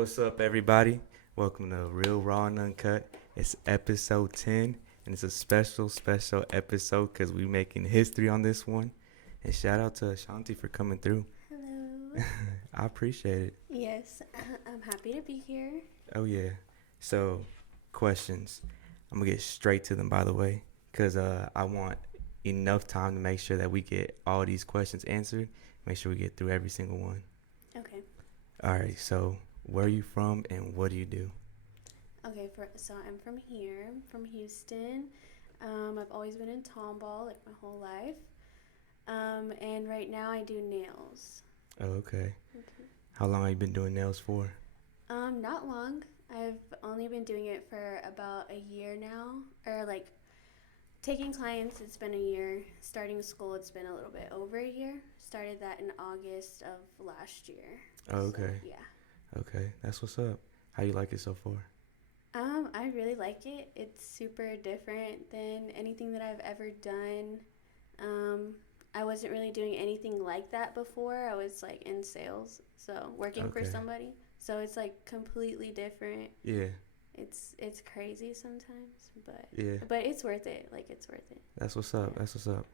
What's up, everybody? Welcome to Real.Raw.Uncut. It's episode 10, and it's a special episode because we're making history on this one. And shout out to Shanti for coming through. Hello. I appreciate it. Yes, I'm happy to be here. Oh, yeah. So, questions. I'm going to get straight to them, by the way, because I want enough time to make sure that we get all these questions answered. Make sure we get through every single one. Okay. All right, so where are you from and what do you do? Okay, so I'm from here, from Houston. I've always been in Tomball like my whole life. And right now I do nails. Oh, okay. How long have you been doing nails for? Not long. I've only been doing it for about a year now, or like taking clients. It's been a year. Starting school, it's been a little bit over a year. Started that in August of last year. Oh, okay. So, yeah. Okay, that's what's up. How you like it so far? I really like it. It's super different than anything that I've ever done. Um, I wasn't really doing anything like that before. I was like in sales, so working for Okay. somebody. So it's like completely different. Yeah, It's crazy sometimes, yeah. but it's worth it. Like it's worth it. That's what's up. Yeah. That's what's up.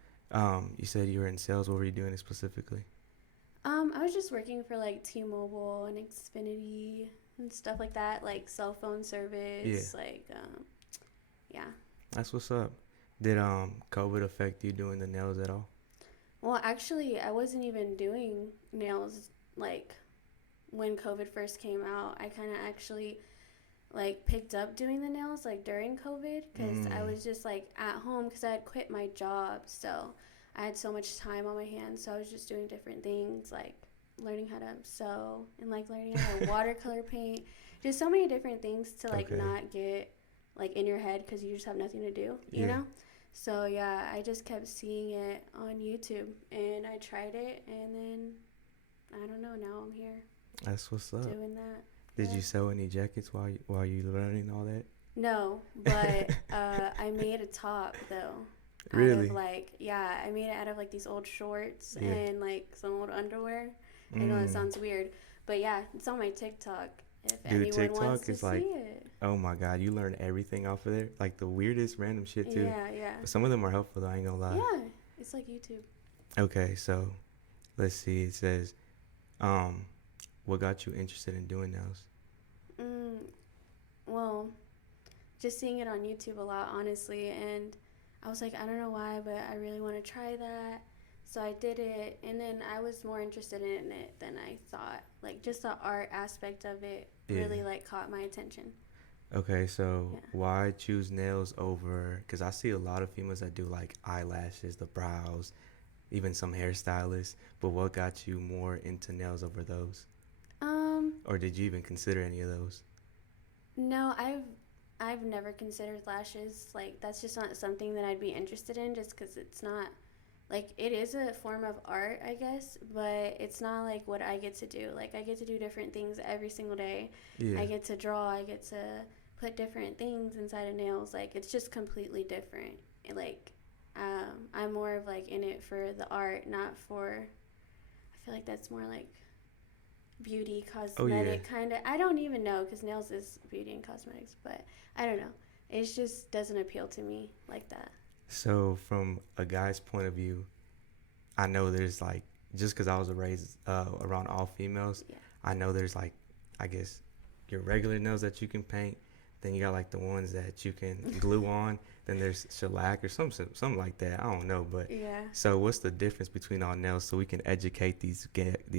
You said you were in sales. What were you doing specifically? I was just working for like T-Mobile and Xfinity and stuff like that, like cell phone Yeah, service, yeah. that's what's up. Did COVID affect you doing the nails at all? Well, actually, I wasn't even doing nails like when COVID first came out. I kind of actually like picked up doing the nails like during COVID because I Mm, was just like at home because I had quit my job. So I had so much time on my hands. So I was just doing different things like learning how to sew and like learning how to watercolor paint. Just so many different things to like okay. not get like in your head because you just have nothing to do, you Yeah, know? So yeah, I just kept seeing it on YouTube and I tried it and then I don't know, now I'm here that's what's up. doing that. Did Yeah. you sew any jackets while you learning all that? No, but I made a top though out of Really? like yeah, I made it out of like these old shorts Yeah. and like some old underwear. I know that Mm. sounds weird, but yeah, it's on my TikTok if Dude, anyone wants TikTok to is see like, it. oh my God, you learn everything off of there. Like the weirdest random shit too. Yeah, yeah. But some of them are helpful though, I ain't gonna lie. Yeah, it's like YouTube. Okay, so let's see. It says, um, what got you interested in doing nails? Mm, well, just seeing it on YouTube a lot, honestly. And I was like, I don't know why, but I really want to try that. So I did it, and then I was more interested in it than I thought. Like just the art aspect of it Yeah. really like caught my attention. Okay, so Yeah. why choose nails over? Because I see a lot of females that do like eyelashes, the brows, even some hairstylists. But what got you more into nails over those? Um, Or did you even consider any of those? no, I've never considered lashes. Like that's just not something that I'd be interested in, just because it's not like it is a form of art, I guess, but it's not like what I get to do. Like I get to do different things every single day. Yeah. I get to draw, I get to put different things inside of nails. Like it's just completely different. Like I'm more of like in it for the art, not for. I feel like that's more like beauty, Oh yeah. cosmetic kind of. I don't even know because nails is beauty and cosmetics, but I don't know. It just doesn't appeal to me like that. So from a guy's point of view, I know there's like just because I was raised around all females, Yeah. I know there's like I guess your regular nails that you can paint. Then you got like the ones that you can glue on. Then there's shellac or something like that. I don't know, but Yeah. so what's the difference between all nails so we can educate these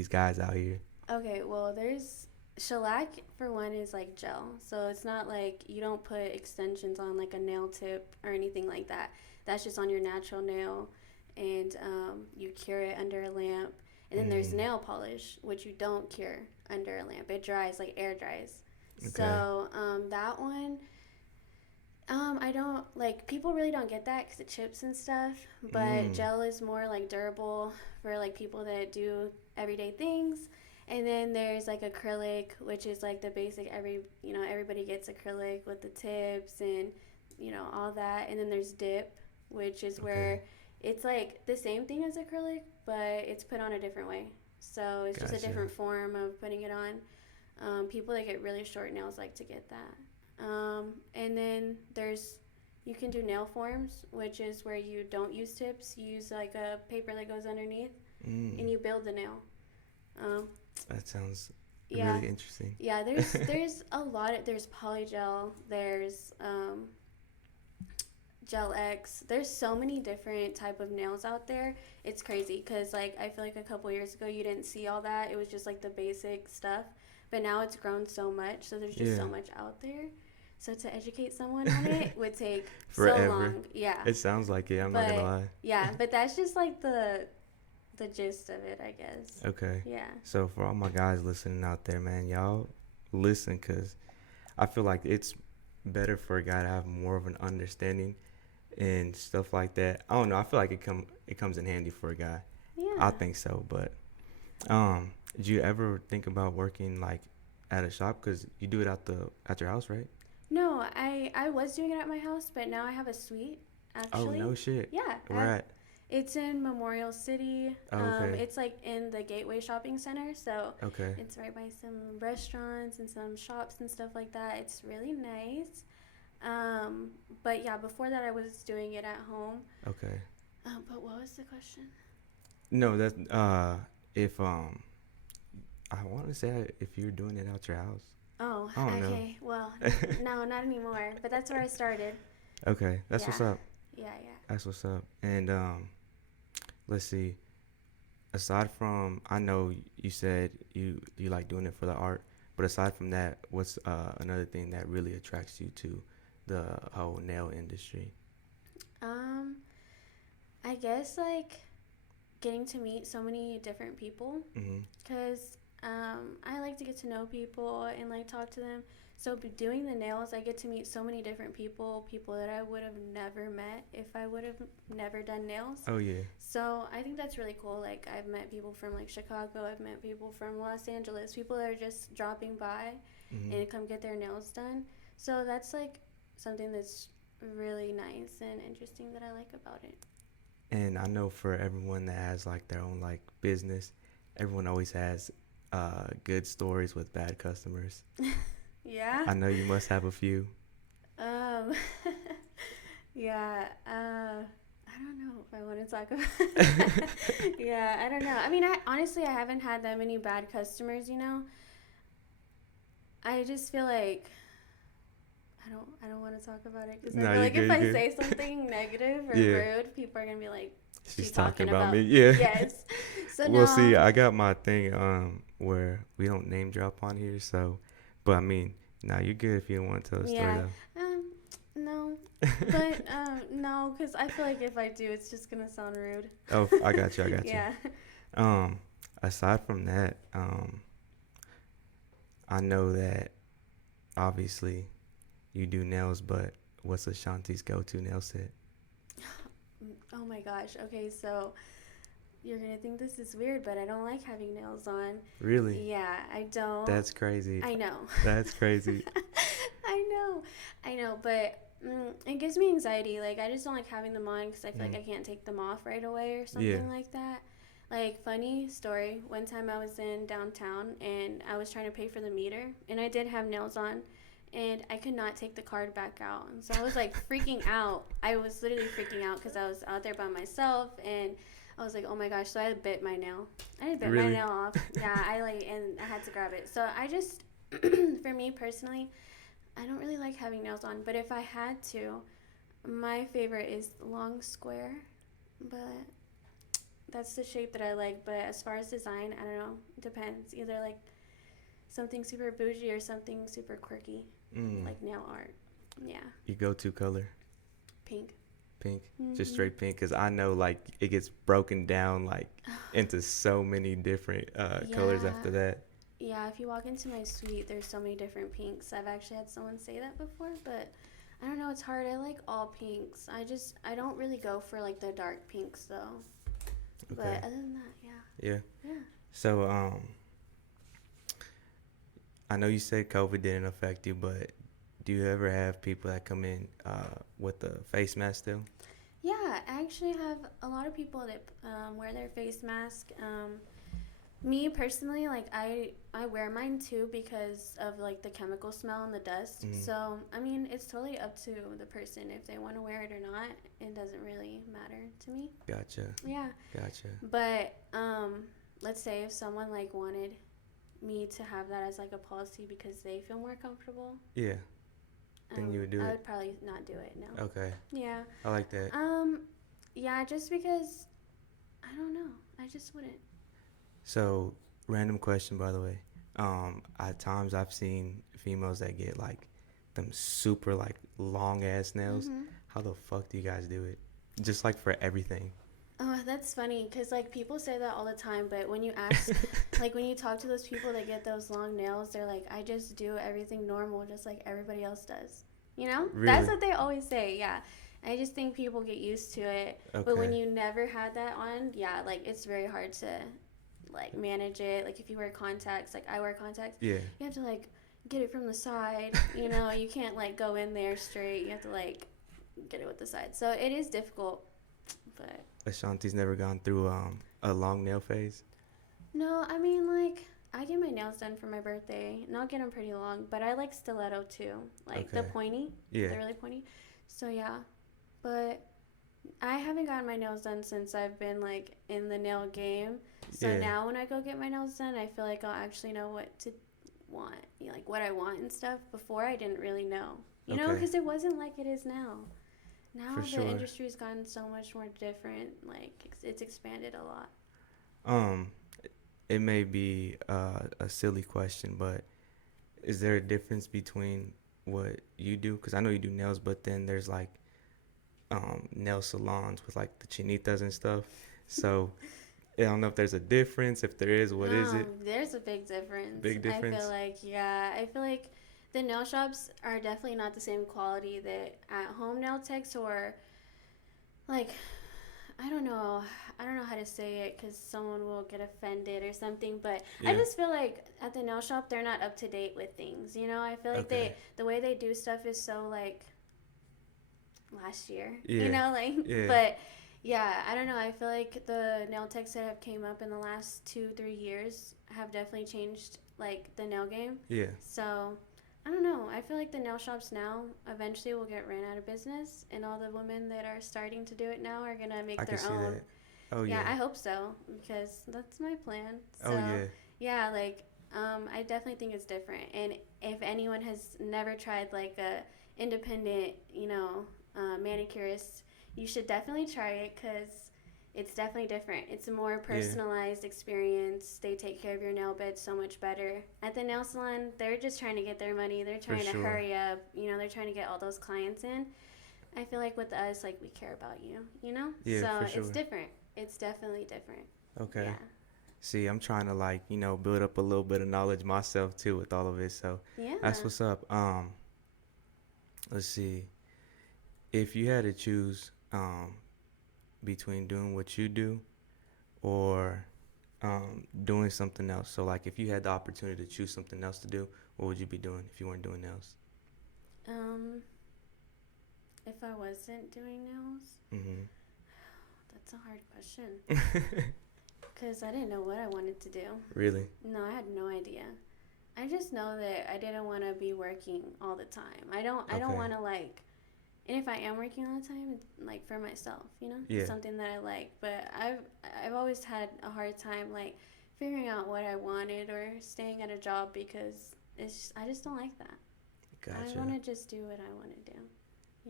guys out here? Okay, well, there's shellac for one is like gel. So it's not like you don't put extensions on like a nail tip or anything like that. That's just on your natural nail and you cure it under a lamp. And then there's Mm, nail polish, which you don't cure under a lamp. It dries, like air dries. okay. So that one, I don't like people really don't get that because it chips and stuff. But Mm, gel is more like durable for like people that do everyday things. And then there's like acrylic, which is like the basic everybody gets acrylic with the tips and all that. And then there's dip, which is okay. where it's like the same thing as acrylic, but it's put on a different way. So it's just a Gotcha. different form of putting it on. People that get really short nails like to get that. And then you can do nail forms, which is where you don't use tips. You use like a paper that goes underneath, and you build the nail. Um, That sounds yeah, really interesting. yeah. There's a lot of there's polygel. There's Gel X. There's so many different type of nails out there. It's crazy because like I feel like a couple years ago you didn't see all that. It was just like the basic stuff, but now it's grown so much. So there's just Yeah. so much out there. So to educate someone on it would take so Forever. long. Yeah. It sounds like it. I'm not gonna But lie. yeah, but that's just like the gist of it, I guess. Okay. Yeah. So for all my guys listening out there, man, y'all listen, cause I feel like it's better for a guy to have more of an understanding and stuff like that. I don't know. I feel like it comes in handy for a guy. Yeah. I think so. But did you ever think about working like at a shop? Cause you do it at your house, right? No, I was doing it at my house, but now I have a suite actually. Oh no shit. Yeah. Where at? It's in Memorial City. Oh, okay. It's like in the Gateway Shopping Center, so Okay. it's right by some restaurants and some shops and stuff like that. It's really nice. But yeah, before that I was doing it at home. Okay. But what was the question? No, that's if I want to say if you're doing it out your house. Oh, I don't know. okay. Well, no, not anymore. But that's where I started. Okay, that's what's Yeah. up. Yeah. That's what's up. And let's see. Aside from, I know you said you like doing it for the art, but aside from that, what's another thing that really attracts you to the whole nail industry? I guess like getting to meet so many different people, Mm-hmm. because I like to get to know people and like talk to them. So doing the nails, I get to meet so many different people that I would have never met if I would have never done nails. Oh yeah. So I think that's really cool. Like I've met people from like Chicago, I've met people from Los Angeles, people that are just dropping by Mm-hmm. and come get their nails done. So that's like something that's really nice and interesting that I like about it. And I know for everyone that has like their own like business, everyone always has good stories with bad customers. Yeah. I know you must have a few. Yeah. I don't know if I want to talk about. Yeah, I don't know. I mean, I honestly haven't had that many bad customers. I just feel like I don't want to talk about it because I No, feel you're like if good, I good. say something negative or Yeah. rude, people are gonna be like, She's talking about me. Yeah. Yeah. Yes. So Well, no. see, I got my thing where we don't name drop on here, so, but I mean, nah, you're good if you don't want to tell the story Yeah. though. No. But no, because I feel like if I do, it's just gonna sound rude. Oh, I got you. Yeah. Aside from that, I know that obviously you do nails, but what's Ashanti's go-to nail set? Oh my gosh. Okay, so you're gonna think this is weird, but I don't like having nails on. Really? Yeah, I don't. That's crazy. I know. That's crazy. I know, but it gives me anxiety. Like, I just don't like having them on because I feel like I can't take them off right away or something like that. Like, funny story, one time I was in downtown and I was trying to pay for the meter and I did have nails on and I could not take the card back out. And so I was like freaking out. I was literally freaking out because I was out there by myself and I was like, oh my gosh. So I bit my nail. I bit my nail off. Yeah, and I had to grab it. So I just, for me personally, I don't really like having nails on. But if I had to, my favorite is long square. But that's the shape that I like. But as far as design, I don't know. It depends. Either like something super bougie or something super quirky, like nail art. Yeah. Your go-to color? Pink. Pink? Just straight pink? Because I know like it gets broken down like into so many different colors after that. Yeah, if you walk into my suite, there's so many different pinks. I've actually had someone say that before, but I don't know, it's hard. I like all pinks. I don't really go for like the dark pinks though. Okay. But other than that, Yeah. yeah. So I know you said COVID didn't affect you, but do you ever have people that come in with the face mask still? Yeah, I actually have a lot of people that wear their face mask. Me personally, like I wear mine too because of like the chemical smell and the dust. Mm, So I mean, it's totally up to the person if they want to wear it or not. It doesn't really matter to me. gotcha. Yeah, Gotcha. but let's say if someone like wanted me to have that as like a policy because they feel more comfortable, Yeah. Then you would do I it. would probably not do it. No. Okay. Yeah. I like that. Um. Yeah, just because I don't know. I just wouldn't. So, random question, by the way. At times I've seen females that get like them super like long ass nails. Mhm. How the fuck do you guys do it? Just like for everything. Oh, that's funny because like people say that all the time, but when you ask, like when you talk to those people that get those long nails, they're like, I just do everything normal, just like everybody else does. You know, that's Really? what they always say. Yeah, I just think people get used to it, but when Okay. you never had that on, yeah, like it's very hard to like manage it. Like if you wear contacts, like I wear contacts, Yeah. you have to like get it from the side. You know, you can't like go in there straight. You have to like get it with the side. So it is difficult, but. Ashanti's never gone through a long nail phase. No, I mean, like, I get my nails done for my birthday, and I'll get them pretty long, but I like stiletto too. Like, the Okay. pointy. Yeah. They're really pointy. So, yeah. But I haven't gotten my nails done since I've been, like, in the nail game. So Yeah. now when I go get my nails done, I feel like I'll actually know what to want. You know, like, what I want and stuff. Before, I didn't really know. You know, Okay. because it wasn't like it is now. Now For the sure. industry's gotten so much more different. Like, it's expanded a lot. Um, it may be a silly question, but is there a difference between what you do? Because I know you do nails, but then there's like nail salons with like the chinitas and stuff. So I don't know if there's a difference. If there is, what is it? There's a big difference. Big I feel difference? like, yeah, I feel like the nail shops are definitely not the same quality that at home nail techs or like I don't know. I don't know how to say it because someone will get offended or something. But I Yeah. just feel like at the nail shop they're not up to date with things. You know, I feel like Okay. the way they do stuff is so like last year. You Yeah. know, like Yeah. but yeah, I don't know. I feel like the nail techs that have came up in the last 2-3 years have definitely changed like the nail game. Yeah. So I don't know. I feel like the nail shops now eventually will get ran out of business, and all the women that are starting to do it now are gonna make I can their see own. that. Oh Yeah, yeah. I hope so because that's my plan. Oh So yeah. yeah, like I definitely think it's different. And if anyone has never tried like a independent, manicurist, you should definitely try it because it's definitely different. It's a more Yeah. personalized experience. They take care of your nail bed so much better. At the nail salon, they're just trying to get their money. They're For trying to sure. hurry up. You know, they're trying to get all those clients in. I feel like with us, like we care about you, you know? Yeah. So For it's sure. different. It's definitely different. Okay. Yeah. See, I'm trying to like build up a little bit of knowledge myself too with all of it. So that's Yeah. what's up. Let's see. If you had to choose between doing what you do or doing something else. So like if you had the opportunity to choose something else to do, what would you be doing if you weren't doing nails? Um, if I wasn't doing nails, Mhm. that's a hard question. Because I didn't know what I wanted to do. Really? No, I had no idea. I just know that I didn't want to be working all the time. I don't Okay. want to like, and if I am working all the time, it's like for myself, Yeah. something that I like. But I've always had a hard time like figuring out what I wanted or staying at a job because I just don't like that. I Gotcha. want to just do what I want to do.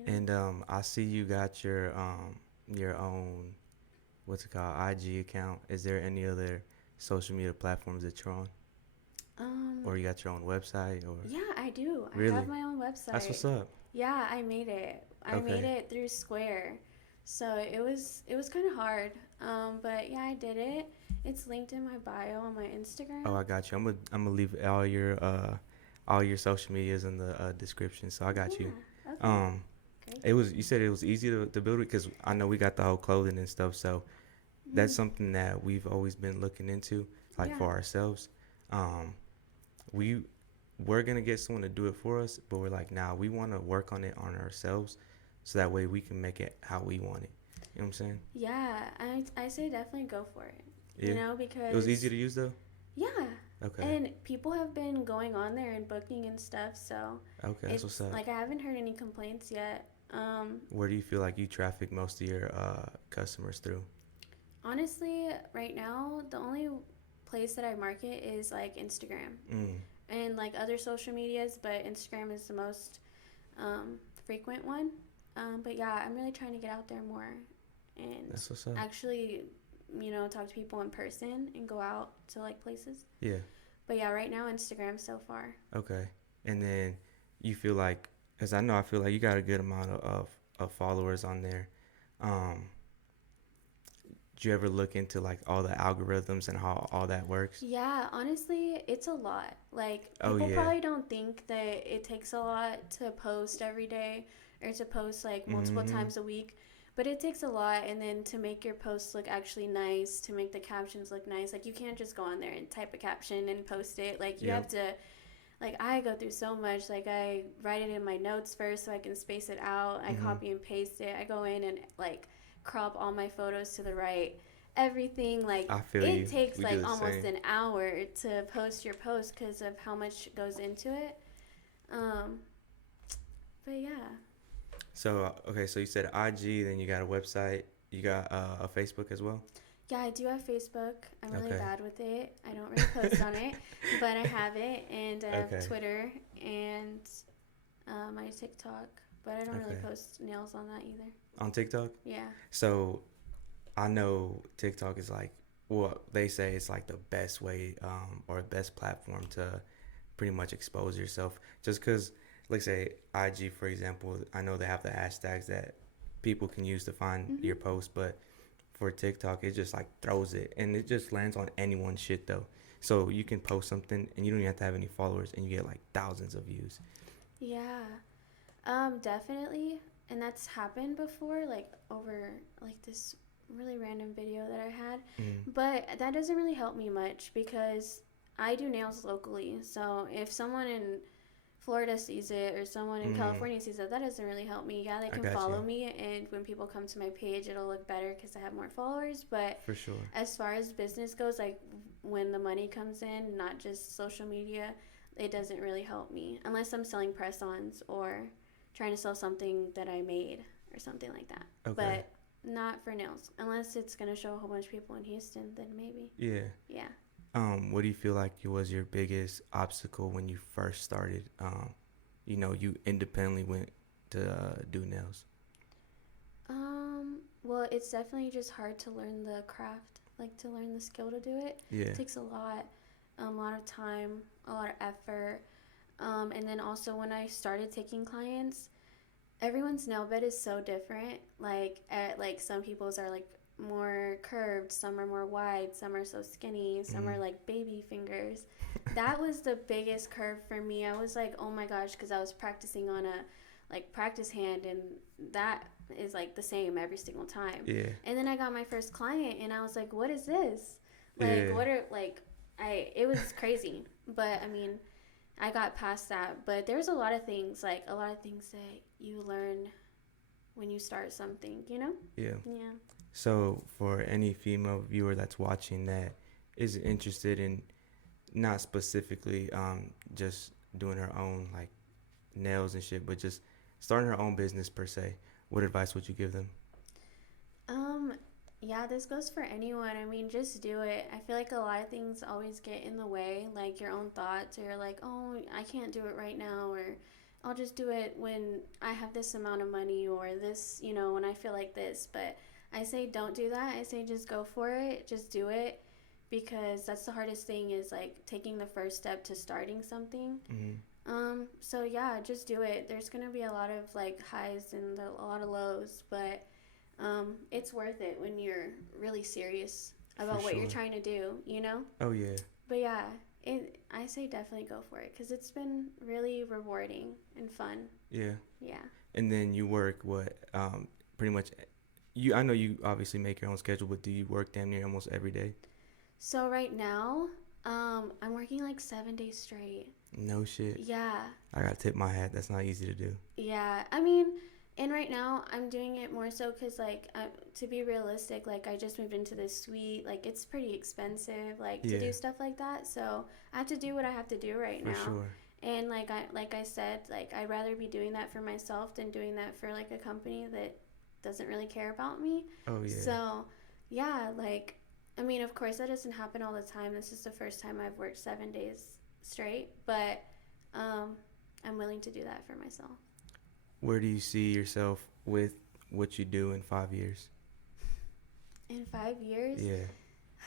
And I see you got your own what's it called IG account. Is there any other social media platforms that you're on, Um, or you got your own website, or yeah, I do. I really? have my own That's what's website. up. Yeah, I made it. I made Okay. it through Square. So it was kind of hard. But yeah, I did it. It's linked in my bio on my Oh, Instagram. I got you. I'm gonna leave all your social medias in the description. So I got you. Yeah. Okay. Um, Great. you said it was easy to build it because I know we got the whole clothing and stuff. So that's Mhm. something that we've always been looking into, like Yeah. for ourselves. Um, we we're gonna get someone to do it for us, but we're like, nah, we want to work on it on ourselves, so that way we can make it how we want it. You know what I'm saying? Yeah, I say definitely go for it. you Yeah. know, It was easy because to use though. yeah, Okay. and people have been going on there and booking and stuff, so Okay, that's what's it's up. like I haven't heard any complaints yet. Where do you feel like you traffic most of your customers through? Honestly, right now, the only place that I market is like Instagram Mm, and like other social medias, but Instagram is the most frequent one. But yeah, I'm really trying to get out there more and that's what's up. actually, talk to people in person and go out to like places. Yeah. But yeah, right now, Instagram so far. Okay. And then you feel like, because I know I feel like you got a good amount of followers on there. Um, do you ever look into like all the algorithms and how all that works? Yeah, honestly, it's a lot. Like, Oh people yeah. probably don't think that it takes a lot to post every day or to post like multiple Mm-hmm. times a week, but it takes a lot. And then to make your posts look actually nice, to make the captions look nice, like, you can't just go on there and type a caption and post it. Like, you have Yep. to, like, I go through so much. Like, I write it in my notes first so I can space it out. I Mm-hmm. copy and paste it. I go in and, like, crop all my photos to the right. Everything, like, I feel it you. takes, We do like, the almost same. an hour to post your post because of how much goes into it. Um, but yeah. So okay, so you said IG, then you got a website, you got a Facebook as well. Yeah, I do have Facebook. I'm really Okay. bad with it. I don't really post on it, but I have it. And I have Okay. Twitter and my TikTok. But I don't really Okay. post nails on that either. On TikTok. Yeah. So I know TikTok is like, well, they say it's like the best way or best platform to pretty much expose yourself. Just because, like, say, IG, for example, I know they have the hashtags that people can use to find Mhm. your post, but for TikTok, it just like throws it and it just lands on anyone's shit though. So you can post something and you don't even have to have any followers and you get like thousands of views. Yeah. Definitely. And that's happened before, like over like this really random video that I had. Mm. But that doesn't really help me much because I do nails locally. So if someone in Florida sees it or someone in Mm. California sees it, that doesn't really help me. Yeah, they I can got you. follow me, and when people come to my page, it'll look better because I have more followers. But For sure. as far as business goes, like when the money comes in, not just social media, it doesn't really help me unless I'm selling press-ons or trying to sell something that I made or something like that. Okay. But not for nails. Unless it's going to show a whole bunch of people in Houston, then maybe. Yeah. Yeah. What do you feel like was your biggest obstacle when you first started? You independently went to do nails. Well, it's definitely just hard to learn the craft, like to learn the skill to do it. Yeah. It takes a lot of time, a lot of effort. And then also when I started taking clients, everyone's nail bed is so different. Like some people's are like more curved, some are more wide, some are so skinny, some are Mm. like baby fingers. That was the biggest curve for me. I was like, oh my gosh, because I was practicing on a like practice hand, and that is like the same every single time. Yeah. And then I got my first client, and I was like, what is this? Like, Yeah. what are like it was crazy, but I mean, I got past that. But there's a lot of things, like a lot of things that you learn when you start something, you know? Yeah. Yeah. So for any female viewer that's watching that is interested in not specifically just doing her own like nails and shit, but just starting her own business per se, what advice would you give them? Um, yeah, this goes for anyone. I mean, just do it. I feel like a lot of things always get in the way, like your own thoughts, or you're like, oh, I can't do it right now, or I'll just do it when I have this amount of money, or this, when I feel like this. But I say don't do that. I say just go for it, just do it, because that's the hardest thing is like taking the first step to starting something. Mm-hmm. So yeah, just do it. There's gonna be a lot of like highs and a lot of lows, but it's worth it when you're really serious about For what you're sure. trying to do. Oh yeah. But yeah, I say definitely go for it because it's been really rewarding and fun. Yeah. Yeah. And then you work what pretty much I know you obviously make your own schedule, but do you work damn near almost every day? So right now, I'm working like 7 days straight. No shit. Yeah. I gotta tip my hat. That's not easy to do. Yeah. I mean, And right now, I'm doing it more so because, like, to be realistic, like, I just moved into this suite. Like, it's pretty expensive, like, to Yeah, do stuff like that. So I have to do what I have to do right for now. sure. And like I said, like, I'd rather be doing that for myself than doing that for like a company that doesn't really care about me. Oh yeah. So, yeah, like, I mean, of course, that doesn't happen all the time. This is the first time I've worked 7 days straight, but um, I'm willing to do that for myself. Where do you see yourself with what you do in 5 years? In 5 years, Yeah.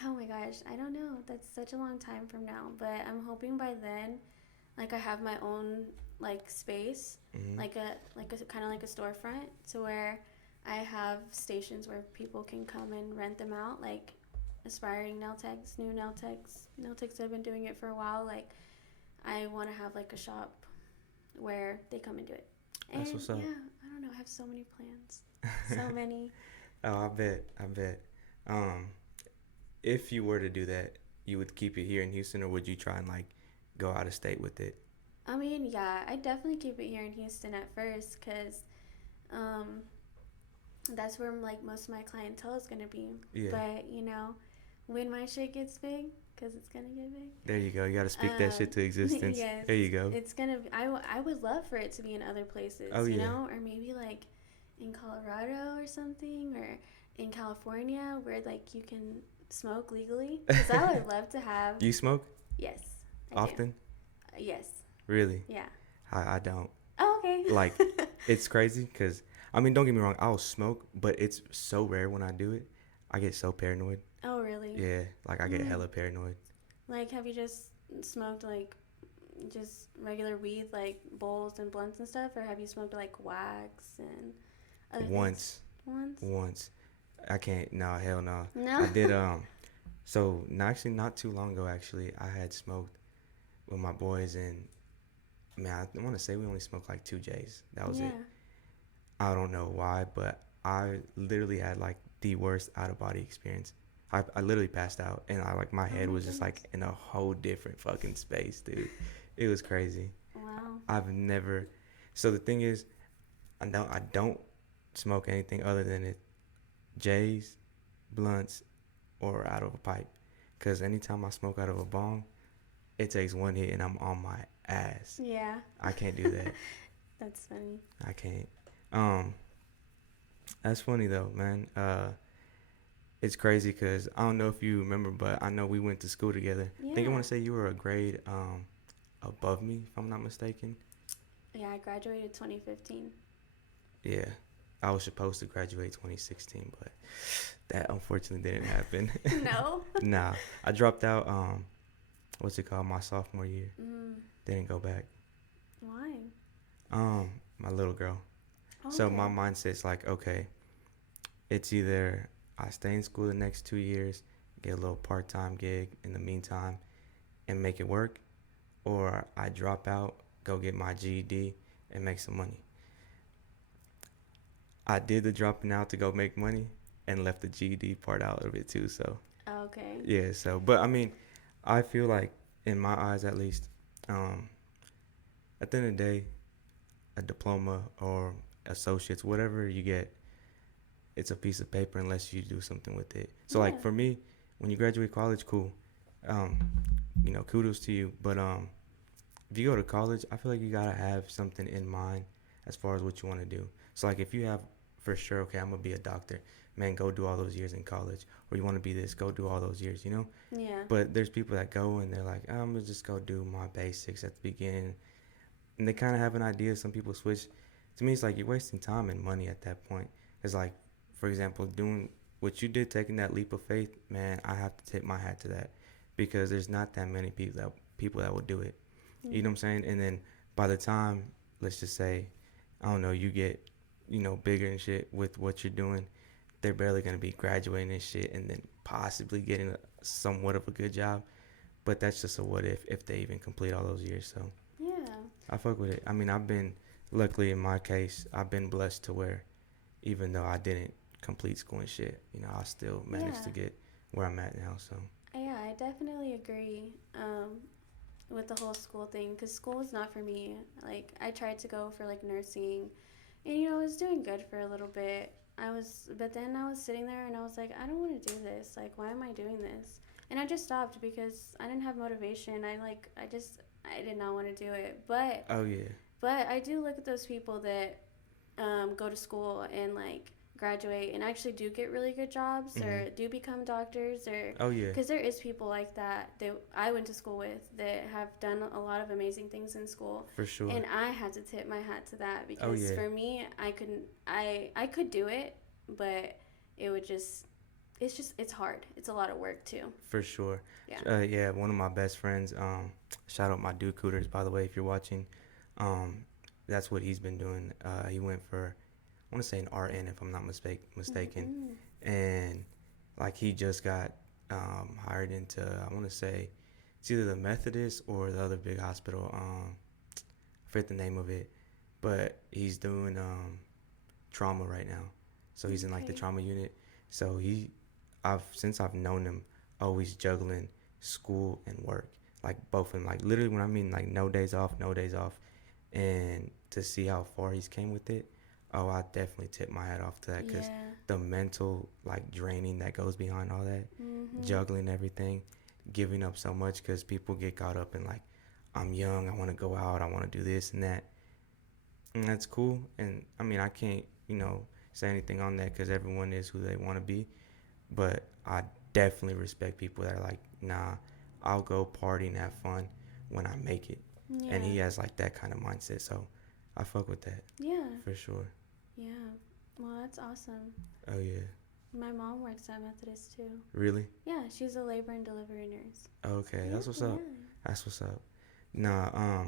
oh my gosh, I don't know. That's such a long time from now, but I'm hoping by then, like, I have my own like space, Mhm. like a kind of like a storefront, to where I have stations where people can come and rent them out, like aspiring nail techs, new nail techs that have been doing it for a while. Like, I want to have like a shop where they come and do it. That's And what's yeah, up. I don't know. I have so many plans, so many. Oh, I bet. I bet. Um, if you were to do that, you would keep it here in Houston, or would you try and like go out of state with it? I mean, yeah, I definitely keep it here in Houston at first, because um, that's where like most of my clientele is gonna be. Yeah. But when my shit gets big, because it's gonna get big. There you go. You got to speak that shit to existence. Yes, There you go. it's gonna. I would love for it to be in other Oh places, yeah. or maybe like in Colorado or something, or in California where like you can smoke legally. Because I would love to have. You smoke Yes, I do. often? Yes, Really? yeah. I don't. Oh, okay. Like, it's crazy because, I mean, don't get me wrong, I'll smoke, but it's so rare when I do it. I get so paranoid. Oh, really? Yeah, like I get Mm. hella paranoid. Like, have you just smoked like just regular weed, like bowls and blunts and stuff, or have you smoked like wax and other things? Once, Once? once. I can't, no, hell no. No. I did, so actually not too long ago, actually, I had smoked with my boys and, man, I want to say we only smoked like 2 J's. That was Yeah. it. I don't know why, but I literally had like the worst out of body experience. I literally passed out and my Oh head my was just goodness. like in a whole different fucking space, dude. It was crazy. Wow. I've never. So the thing is, I don't smoke anything other than it J's, blunts, or out of a pipe. Cause anytime I smoke out of a bong, it takes one hit and I'm on my ass. Yeah. I can't do that. That's funny. I can't. Um, that's funny though, man. It's crazy because I don't know if you remember, but I know we went to school together. I think I Yeah. want to say you were a grade above me, if I'm not mistaken. Yeah, I graduated 2015. Yeah, I was supposed to graduate 2016, but that unfortunately didn't happen. No. Nah, I dropped out. What's it called? My sophomore year. Mm. Didn't go back. Why? My little girl. Okay. So my mindset's like, okay, it's either I stay in school the next 2 years, get a little part-time gig in the meantime, and make it work, or I drop out, go get my GED, and make some money. I did the dropping out to go make money, and left the GED part out of it too. So Okay. yeah. So, but I mean, I feel like in my eyes at least, um, at the end of the day, a diploma or associates, whatever you get, it's a piece of paper unless you do something with it. So Yeah. like for me, when you graduate college, cool. Um, kudos to you. But if you go to college, I feel like you gotta have something in mind as far as what you want to do. So like if you have for sure, okay, I'm gonna be a doctor, man, go do all those years in college. Or you want to be this, go do all those years, Yeah. But there's people that go and they're like, I'm gonna just go do my basics at the beginning, and they kind of have an idea. Some people switch. To me, it's like you're wasting time and money at that point. It's like, for example, doing what you did, taking that leap of faith, man. I have to tip my hat to that because there's not that many people that will do it. You know what I'm saying? And then by the time, let's just say, I don't know, you get, bigger and shit with what you're doing, they're barely gonna be graduating and shit, and then possibly getting somewhat of a good job. But that's just a what if they even complete all those years. So Yeah. I fuck with it. I mean, luckily in my case, I've been blessed to where even though I didn't complete school and shit, I still managed to Yeah. get where I'm at now. So Yeah, I definitely agree with the whole school thing, because school is not for me. Like, I tried to go for like nursing And I was doing good for a little bit. But then I was sitting there and I was like, I don't want to do this. Like, why am I doing this? And I just stopped because I didn't have motivation. I did not want to do it. Oh yeah. But I do look at those people that go to school and like graduate and actually do get really good jobs Mhm. or do become doctors or Oh yeah. because there is people like that I went to school with that have done a lot of amazing things in school, For sure. and I had to tip my hat to that Oh because yeah. for me I could do it, but it would just it's hard. It's a lot of work too. For sure. Yeah. Yeah, one of my best friends, shout out my dude Cooters, by the way, if you're watching. Um, that's what he's been doing. He went for, I want to say an RN if I'm not mistaken. Mm-hmm. And like he just got hired into, I want to say, it's either the Methodist or the other big hospital. I forget the name of it. But he's doing trauma right now. So he's in like the Okay. trauma unit. So since I've known him, always juggling school and work, like both of them. Like literally, when I mean like no days off, no days off, and to see how far he's came with it, oh, I definitely tip my hat off to that because Yeah. the mental like draining that goes behind all that, Mm-hmm. juggling everything, giving up so much because people get caught up in like, I'm young, I want to go out, I want to do this and that, and that's cool. And I mean, I can't say anything on that because everyone is who they want to be, but I definitely respect people that are like, nah, I'll go party and have fun when I make it. And Yeah. he has like that kind of mindset, so I fuck with that Yeah. for sure. Yeah. Well, that's awesome. Oh yeah, My mom works at Methodist too. really? Yeah, she's a labor and delivery nurse. Okay, Yeah, that's what's yeah. up. That's what's up. Nah,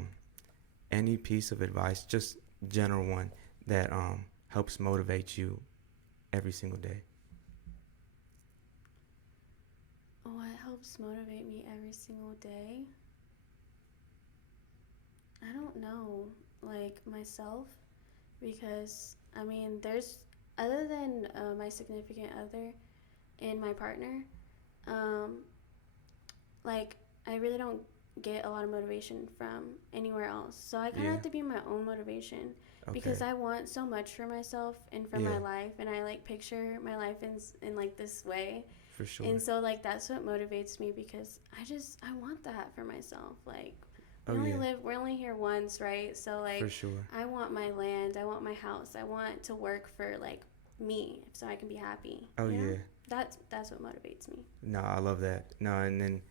any piece of advice, just general one that helps motivate you every single day. Oh, what helps motivate me every single day? I don't know. Like myself, because there's other than my significant other and my partner, um, like I really don't get a lot of motivation from anywhere else. So I kind of Yeah. have to be my own motivation because Okay. I want so much for myself and for Yeah, my life, and I like picture my life in like this way. for sure. And so like that's what motivates me because I want that for myself. Like Oh yeah, we're only here once, right? So for like sure. I want my land, I want my house, I want to work for like me so I can be happy. Oh yeah. That's what motivates me. No, I love that. No, and then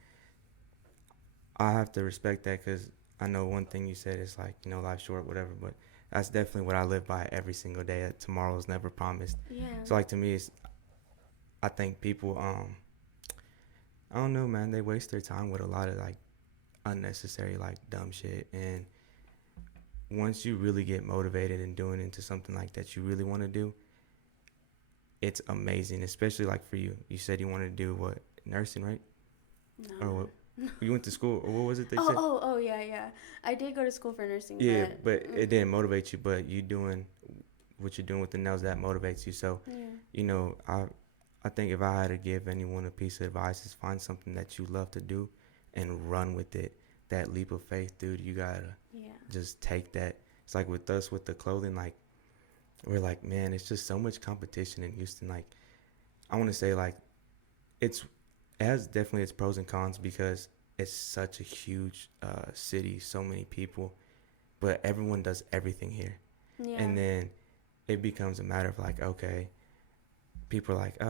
I have to respect that because I know one thing you said is like, life's short, whatever, but that's definitely what I live by every single day. That tomorrow's never promised. Yeah. So like to me, I think people, I don't know, man, they waste their time with a lot of like unnecessary like dumb shit. And once you really get motivated and doing into something like that you really want to do, it's amazing. Especially like for you. You said you wanted to do what, nursing, right? Or what? No. You went to school, or what was it they Oh, said? oh, oh, yeah, yeah. I did go to school for nursing, Yeah, but but it didn't motivate you. But you doing what you're doing with the nails, that motivates you. So, yeah. I think if I had to give anyone a piece of advice, is find something that you love to do, and run with it. That leap of faith, dude. You gotta Yeah. just take that. It's like with us with the clothing, like we're like, man, it's just so much competition in Houston. Like, I want to say like it's it has definitely its pros and cons because it's such a huge city, so many people, but everyone does everything here. Yeah. And then it becomes a matter of like, okay, people are like,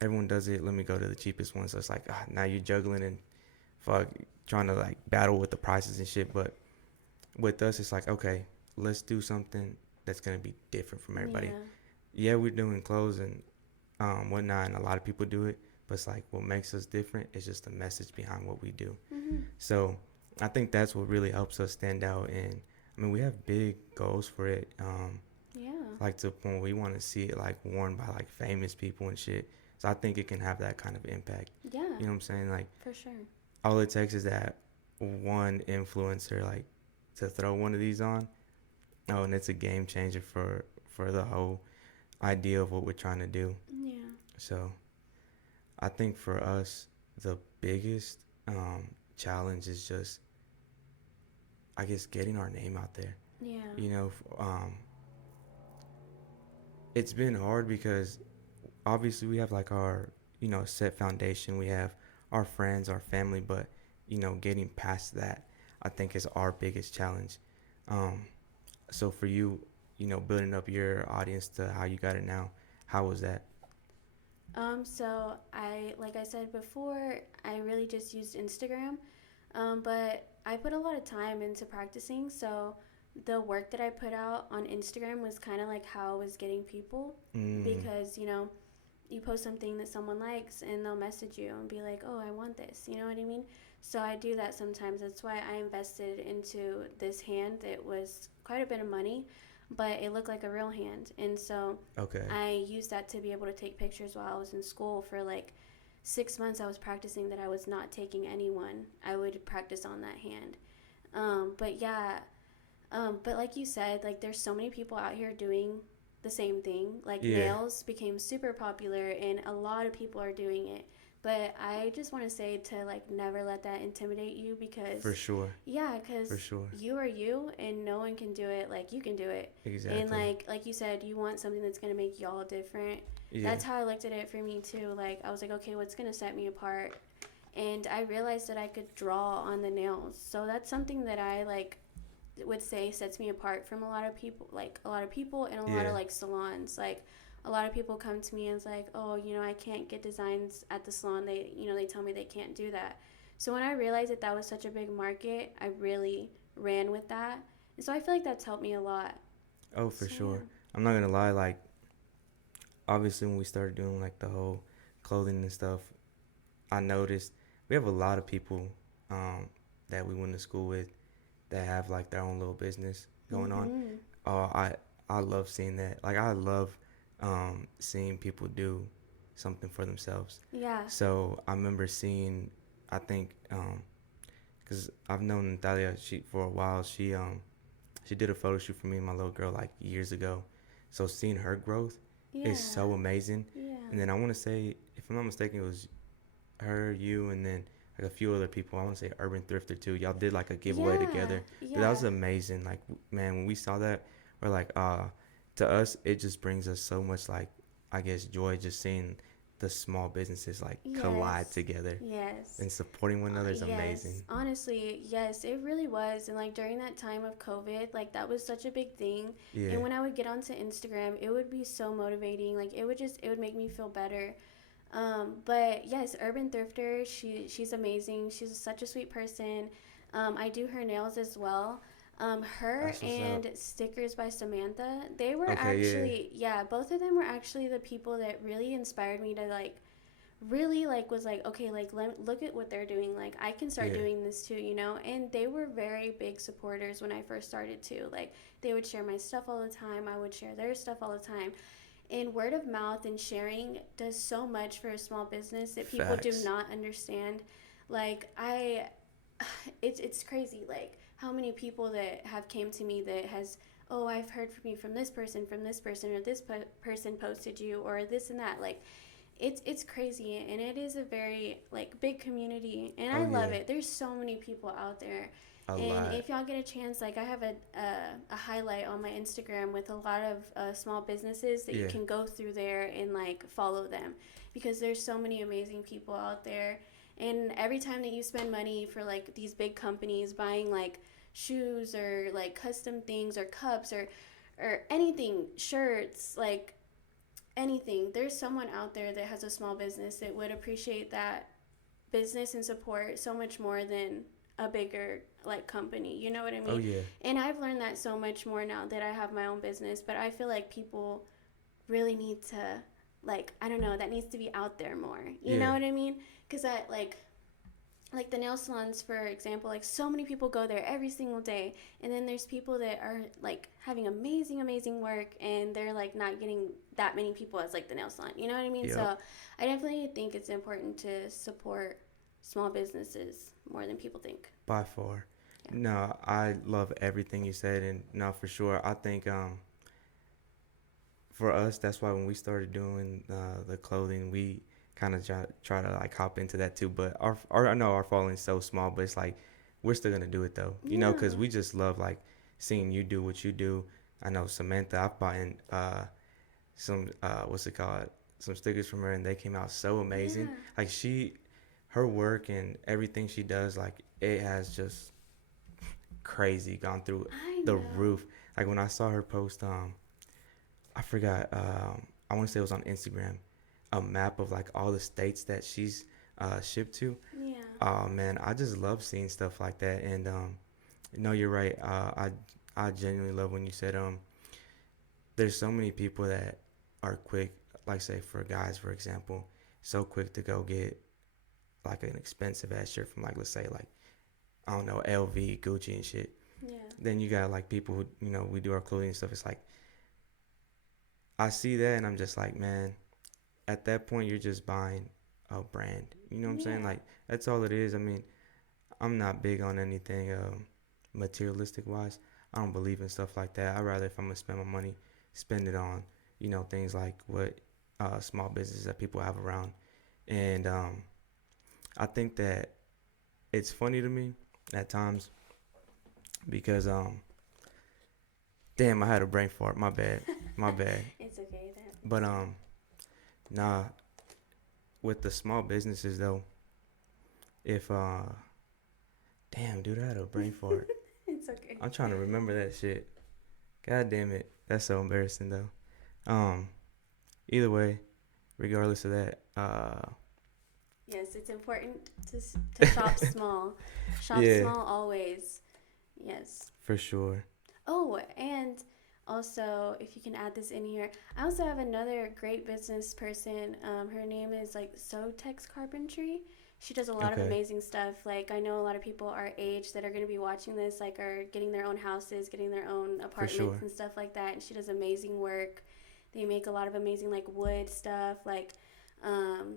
everyone does it, let me go to the cheapest one. So it's like, now you're juggling and fuck, trying to like battle with the prices and shit. But with us, it's like, okay, let's do something that's gonna be different from everybody. Yeah. Yeah, we're doing clothes and whatnot, and a lot of people do it. But it's like what makes us different is just the message behind what we do. Mhm. So I think that's what really helps us stand out. And I mean, we have big goals for it. Yeah. Like to the point where we want to see it like worn by like famous people and shit. So I think it can have that kind of impact. Yeah. You know what I'm saying? Like For sure. all it takes is that one influencer like to throw one of these on. Oh, and it's a game changer for the whole idea of what we're trying to do. Yeah. So I think for us, the biggest challenge is just, I guess, getting our name out there. Yeah. You know, It's been hard because obviously we have like our, set foundation. We have our friends, our family, but getting past that, I think is our biggest challenge. Um, so for you, building up your audience to how you got it now, how was that? So like I said before, I really just used Instagram, but I put a lot of time into practicing. So the work that I put out on Instagram was kind of like how I was getting people, Mm, because you post something that someone likes and they'll message you and be like, "Oh, I want this." You know what I mean? So I do that sometimes. That's why I invested into this hand. It was quite a bit of money, but it looked like a real hand. And so okay. I used that to be able to take pictures while I was in school for like 6 months. I was practicing that I was not taking anyone. I would practice on that hand. But yeah, but like you said, like there's so many people out here doing the same thing. Like Yeah, nails became super popular and a lot of people are doing it. But I just want to say to like never let that intimidate you, for because sure. yeah, For because sure. you are you and no one can do it like you can do it. And Exactly. like you said, you want something that's going to make y'all different. Yeah. That's how I looked at it for me too. Like I was like, okay, what's going to set me apart? And I realized that I could draw on the nails. So that's something that I like would say sets me apart from a lot of people, like a lot of people and a lot of Yeah. like salons. Like a lot of people come to me and it's like, oh, I can't get designs at the salon. They tell me they can't do that. So when I realized that that was such a big market, I really ran with that. And so I feel like that's helped me a lot. Oh, for So yeah. sure. I'm not gonna lie. Like, obviously, when we started doing like the whole clothing and stuff, I noticed we have a lot of people that we went to school with that have like their own little business going on. Mhm. Oh, I love seeing that. Like, I love seeing people do something for themselves. Yeah. So I remember seeing, I think, because I've known Natalia she for a while. She did a photo shoot for me and my little girl like years ago. So seeing her growth is Yeah. so amazing. And Yeah. then I want to say, if I'm not mistaken, it was her, you, and then like a few other people. I want to say Urban Thrifter too. Y'all did like a giveaway Yeah. together. Dude, that Yeah. was amazing. Like, man, when we saw that, we're like, to us, it just brings us so much like, I guess, joy just seeing the small businesses like collide Yes. together Yes. and supporting one another is Yes, amazing. honestly, yes, it really was. And like during that time of COVID, like that was such a big thing. Yeah. And when I would get onto Instagram, it would be so motivating. Like it would make me feel better. But yes, Urban Thrifter, she's amazing. She's such a sweet person. I do her nails as well. Her That's what's up. and Stickers by Samantha, they were Okay, yeah. actually, yeah, both of them were actually the people that really inspired me to like really like was like, okay, like look at what they're doing, like I can start Yeah. doing this too. And they were very big supporters when I first started too. Like they would share my stuff all the time, I would share their stuff all the time. And word of mouth and sharing does so much for a small business that people do Facts. not understand. Like I it's crazy like how many people that have came to me that has, oh, I've heard from you from this person, or this person posted you, or this and that. Like it's crazy, and it is a very like big community, and I Oh love yeah. it. There's so many people out there. A And lot. if y'all get a chance, like I have a highlight on my Instagram with a lot of small businesses that you Yeah. can go through there and like follow them, because there's so many amazing people out there. And every time that you spend money for like these big companies buying like shoes or like custom things or cups or anything, shirts, like anything, there's someone out there that has a small business that would appreciate that business and support so much more than a bigger like company. You know what I Oh mean? yeah. And I've learned that so much more now that I have my own business, but I feel like people really need to, like, I don't know, that needs to be out there more. You Yeah. know what I mean? Cuz I like the nail salons, for example, like so many people go there every single day, and then there's people that are like having amazing work and they're like not getting that many people as like the nail salon. You know what I mean? Yep. So I definitely think it's important to support small businesses more than people think. By far. Yeah. No, I love everything you said, and no, for sure. I think for us, that's why when we started doing the clothing, we kind of try to like hop into that too. But our I know our following's so small, but it's like we're still gonna do it though, because Yeah. we just love like seeing you do what you do. I know Samantha, I've bought in. some what's it called, some stickers from her, and they came out so amazing. Yeah, Like her work and everything she does, like it has just crazy gone through I the know. roof. Like when I saw her post, I forgot, I want to say it was on Instagram, a map of like all the states that she's shipped to. Yeah. Oh man, I just love seeing stuff like that. And no, you're right. I genuinely love when you said there's so many people that are quick, like say for guys for example, so quick to go get like an expensive ass shirt from like let's say like I don't know LV, Gucci and shit. Yeah. Then you got like people who we do our clothing and stuff. It's like I see that and I'm just like man, at that point you're just buying a brand. You know what I'm saying? Yeah. Like that's all it is. I mean, I'm not big on anything materialistic wise. I don't believe in stuff like that. I'd rather if I'm gonna spend my money, spend it on things like what small businesses that people have around. And I think that it's funny to me at times because damn, I had a brain fart. My bad, my bad. It's okay. That happens. But nah, with the small businesses though, if damn, dude, I had a brain fart. It's okay. I'm trying to remember that shit. God damn it. That's so embarrassing though. Um, Either way, regardless of that, Yes, it's important to shop small. Shop yeah, small always. Yes. for sure. Oh, and also, if you can add this in here, I also have another great business person. Her name is like Sotex Carpentry. She does a lot of Okay, amazing stuff. Like I know a lot of people our age that are going to be watching this, like are getting their own houses, getting their own for apartments sure. and stuff like that. And she does amazing work. They make a lot of amazing like wood stuff, like um,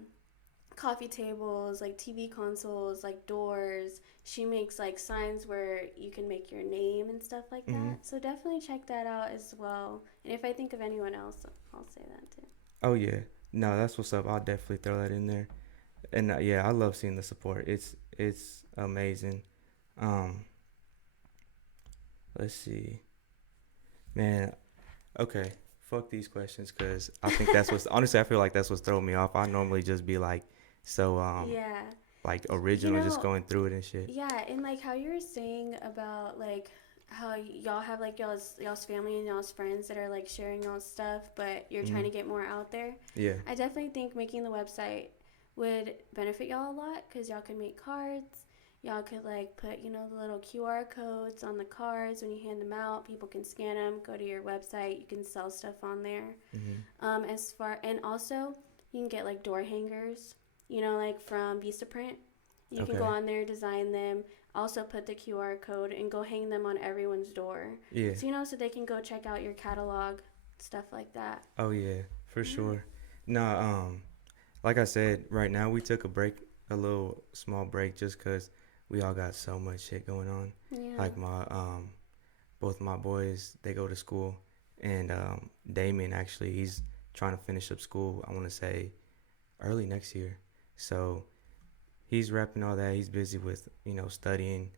coffee tables, like TV consoles, like doors. She makes like signs where you can make your name and stuff like Hmm. that. So definitely check that out as well. And if I think of anyone else, I'll say that too. Oh yeah. No, that's what's up. I'll definitely throw that in there. And yeah, I love seeing the support. It's amazing. Um, let's see, man. Okay, fuck these questions because I think that's what's honestly I feel like that's what's throwing me off. I normally just be like so Yeah. like You original, just know, going through it and shit. yeah, and like how you were saying about like how y'all have like y'all's family and y'all's friends that are like sharing y'all's stuff, but you're trying Hmm. to get more out there. Yeah. I definitely think making the website would benefit y'all a lot because y'all could make cards. Y'all could like put the little QR codes on the cards when you hand them out. People can scan them. Go to your website. You can sell stuff on there. Hmm. As far and also you can get like door hangers. Like from Vistaprint. You can go Okay. on there, design them. Also put the QR code and go hang them on everyone's door. Yeah. So they can go check out your catalog, stuff like that. Oh yeah, for Yeah. sure. No, like I said, right now we took a break, a little small break, just cause we all got so much shit going on. Yeah. Like both my boys, they go to school, and Damien actually, he's trying to finish up school. I want to say early next year, so he's wrapping all that. He's busy with studying.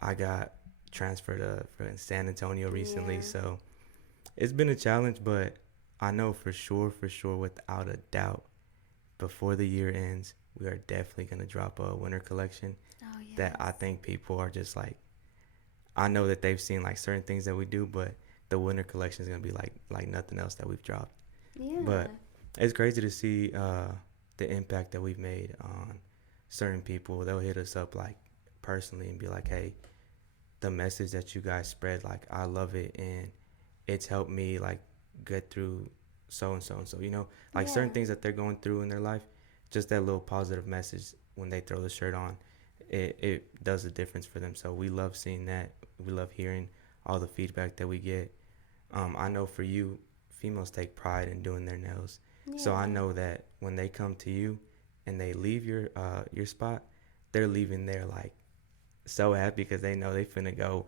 I got transferred for San Antonio recently, Yeah. so it's been a challenge, but I know for sure, without a doubt, before the year ends, we are definitely gonna drop a winter collection Oh that I yes. think people are just like. I know that they've seen like certain things that we do, but the winter collection is gonna be like nothing else that we've dropped. But Yeah. it's crazy to see the impact that we've made on certain people. They'll hit us up like personally and be like, "Hey, the message that you guys spread, like I love it, and it's helped me like get through so and so and so. Like Yeah. certain things that they're going through in their life, just that little positive message when they throw the shirt on, it does a difference for them. So we love seeing that. We love hearing all the feedback that we get. I know for you, females take pride in doing their nails. So I Yeah. know that when they come to you and they leave your spot, they're leaving there like so happy because they know they finna go.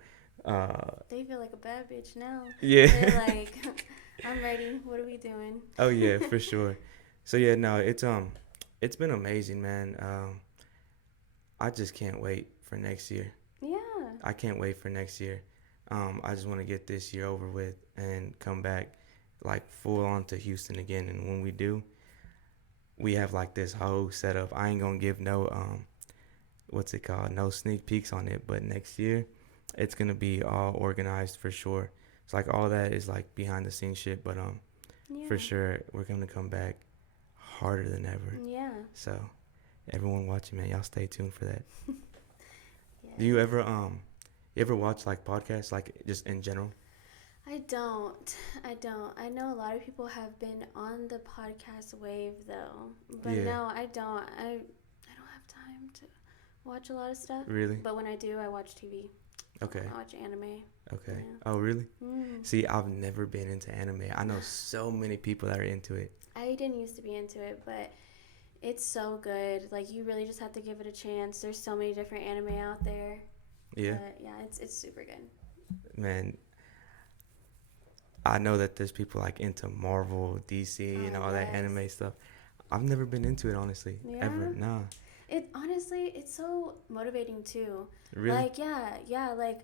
They feel like a bad bitch now. Yeah. They're like, I'm ready. What are we doing? Oh yeah, for sure. So yeah, no, it's been amazing, man. I just can't wait for next year. Yeah. I can't wait for next year. I just want to get this year over with and come back. like full on to Houston again. And when we do, we have like this whole setup. I ain't gonna give no what's it called? No sneak peeks on it. But next year, it's gonna be all organized for sure. It's like all that is like behind the scenes shit. But for Yeah. sure, we're gonna come back harder than ever. Yeah. So everyone watching, man, y'all stay tuned for that. Do Yeah. you ever watch like podcasts like just in general? I don't. I don't. I know a lot of people have been on the podcast wave though, but Yeah, no, I don't. I don't have time to watch a lot of stuff. really? But when I do, I watch TV. Okay, I watch anime. okay. Yeah. Oh, really? Mm. See, I've never been into anime. I know so many people that are into it. I didn't used to be into it, but it's so good. Like you really just have to give it a chance. There's so many different anime out there. Yeah, But yeah, it's super good. man. I know that there's people like into Marvel, DC, and Oh all that yes. anime stuff. I've never been into it, honestly. Ever. Yeah. Nah. It honestly, it's so motivating too. Really? Like yeah, like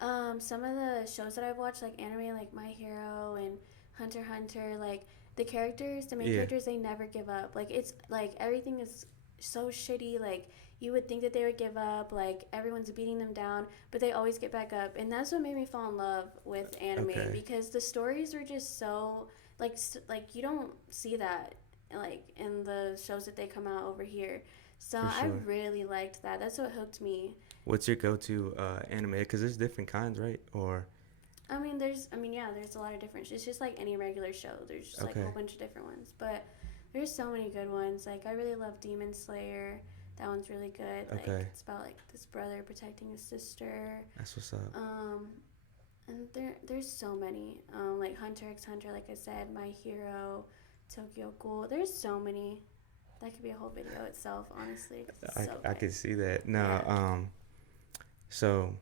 some of the shows that I've watched, like anime, like My Hero and Hunter x Hunter, like the characters, the main Yeah. characters, they never give up. Like it's like everything is so shitty. Like you would think that they would give up. Like everyone's beating them down, but they always get back up, and that's what made me fall in love with anime Okay. because the stories were just so like you don't see that like in the shows that they come out over here. So For I sure. really liked that. That's what hooked me. What's your go-to anime? Because there's different kinds, right? Or Yeah, there's a lot of different. It's just like any regular show. There's just like a okay, whole bunch of different ones, but there's so many good ones. Like I really love Demon Slayer. That one's really good. Like okay. it's about like this brother protecting his sister. That's what's up. Um, and there's so many. Like Hunter x Hunter, like I said, My Hero, Tokyo Ghoul. There's so many. That could be a whole video itself, honestly. 'Cause it's so I good. could see that. No, Yeah. so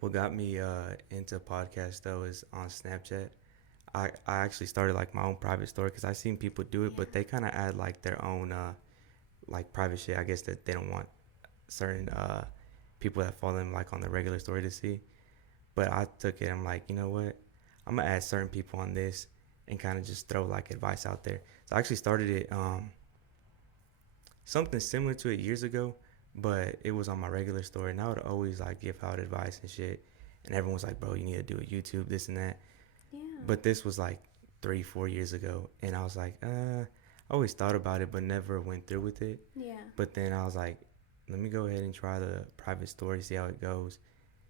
what got me into podcasts though is on Snapchat. I actually started like my own private story because I seen people do it, Yeah. but they kind of add like their own like private shit. I guess that they don't want certain people that follow them like on the regular story to see. But I took it. I'm like, you know what? I'm gonna add certain people on this and kind of just throw like advice out there. So I actually started it something similar to it years ago, but it was on my regular story, and I would always like give out advice and shit. And everyone was like, "Bro, you need to do a YouTube, this and that." Yeah. But this was like 3, 4 years ago, and I was like, I always thought about it, but never went through with it. Yeah. But then I was like, let me go ahead and try the private story, see how it goes.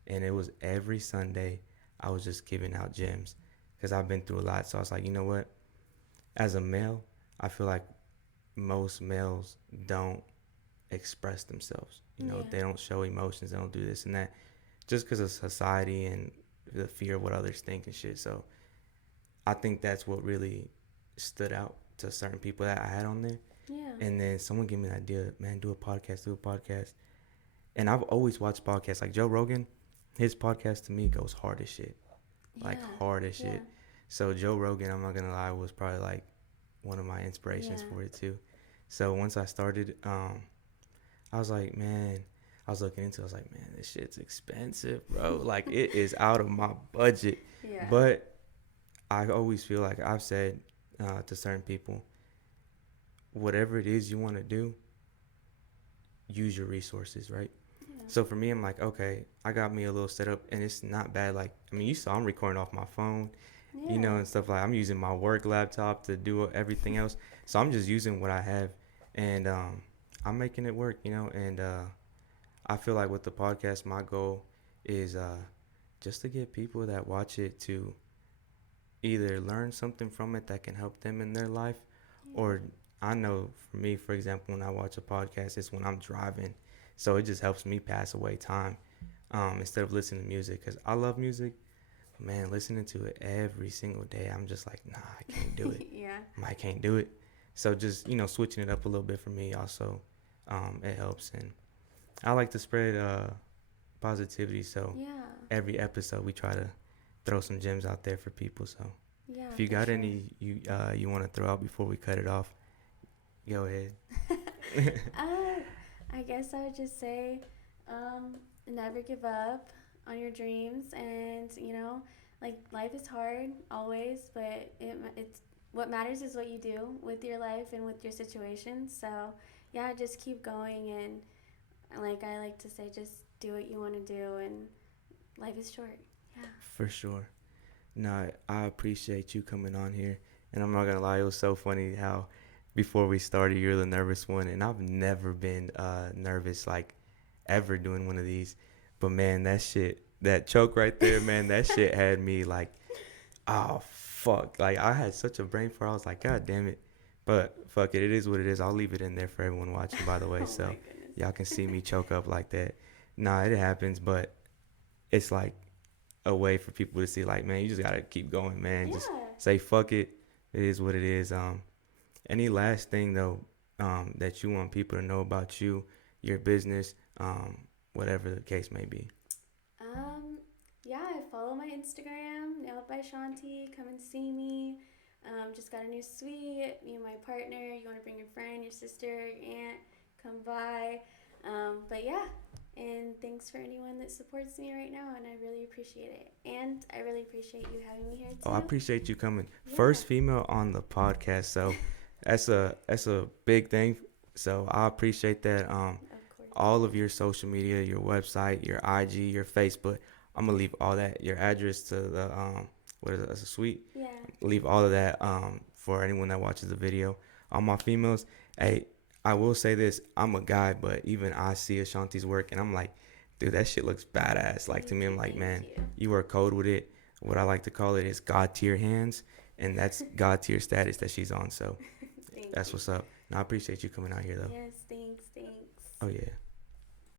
And it was every Sunday, I was just giving out gems because I've been through a lot. So I was like, you know what? As a male, I feel like most males don't express themselves. You know, Yeah. they don't show emotions, they don't do this and that just because of society and the fear of what others think and shit. So I think that's what really stood out to certain people that I had on there. Yeah. And then someone gave me the idea, man, do a podcast. And I've always watched podcasts like Joe Rogan. His podcast to me goes hard as shit, like Yeah. hard as Yeah. shit. So Joe Rogan, I'm not gonna lie, was probably like one of my inspirations Yeah. for it too. So once I started, I was like, man, I was looking into it. I was like, man, this shit's expensive, bro. Like, it is out of my budget. Yeah. But I always feel like I've said to certain people, whatever it is you want to do, use your resources, right? Yeah. So for me, I'm like, okay, I got me a little setup, and it's not bad. Like, I mean, you saw I'm recording off my phone, you know, Yeah. and stuff like I'm using my work laptop to do everything else. So I'm just using what I have, and I'm making it work, you know. And I feel like with the podcast, my goal is just to get people that watch it to either learn something from it that can help them in their life, Yeah. or I know for me, for example, when I watch a podcast, it's when I'm driving, so it just helps me pass away time instead of listening to music because I love music. Man, listening to it every single day, I'm just like, nah, I can't do it. Yeah. I can't do it. So just, you know, switching it up a little bit for me also, it helps. And I like to spread positivity. So Yeah. every episode we try to throw some gems out there for people. So Yeah. if you for got sure. any you want to throw out before we cut it off, go ahead. I guess I would just say, never give up on your dreams, and like life is hard always, but it's what matters is what you do with your life and with your situation. So yeah, just keep going, and like I like to say, just do what you want to do, and life is short. Yeah. For sure. No, I appreciate you coming on here. And I'm not gonna lie, it was so funny how before we started you're the nervous one, and I've never been nervous like ever doing one of these. But man, that shit, that choke right there, man, that shit had me like, oh fuck. Like I had such a brain fart. I was like, God damn it. But fuck it, it is what it is. I'll leave it in there for everyone watching, by the way, Oh so my goodness. y'all can see me choke up like that. Nah, it happens, but it's like a way for people to see like, man, you just gotta keep going, man. Yeah. Just say fuck it. It is what it is. Any last thing though, that you want people to know about you, your business, whatever the case may be. Um, yeah, I follow my Instagram, NaildByShanti. Come and see me. Just got a new suite. Me and my partner. You want to bring your friend, your sister, your aunt, come by. But yeah, and thanks for anyone that supports me right now, and I really appreciate it. And I really appreciate you having me here too. Oh, I appreciate you coming. Yeah. First female on the podcast, so that's a big thing. So I appreciate that. Of course. All of your social media, your website, your IG, your Facebook. I'm gonna leave all that, your address to the what is it? That's a suite. Yeah. Leave all of that for anyone that watches the video. All my females, hey, I will say this: I'm a guy, but even I see Ashanti's work, and I'm like, dude, that shit looks badass. Like to me, I'm like, Thank man, you. you work code with it. What I like to call it is God tier hands, and that's God tier status that she's on. So Thank that's you. what's up. And I appreciate you coming out here though. Yes, thanks. Oh yeah.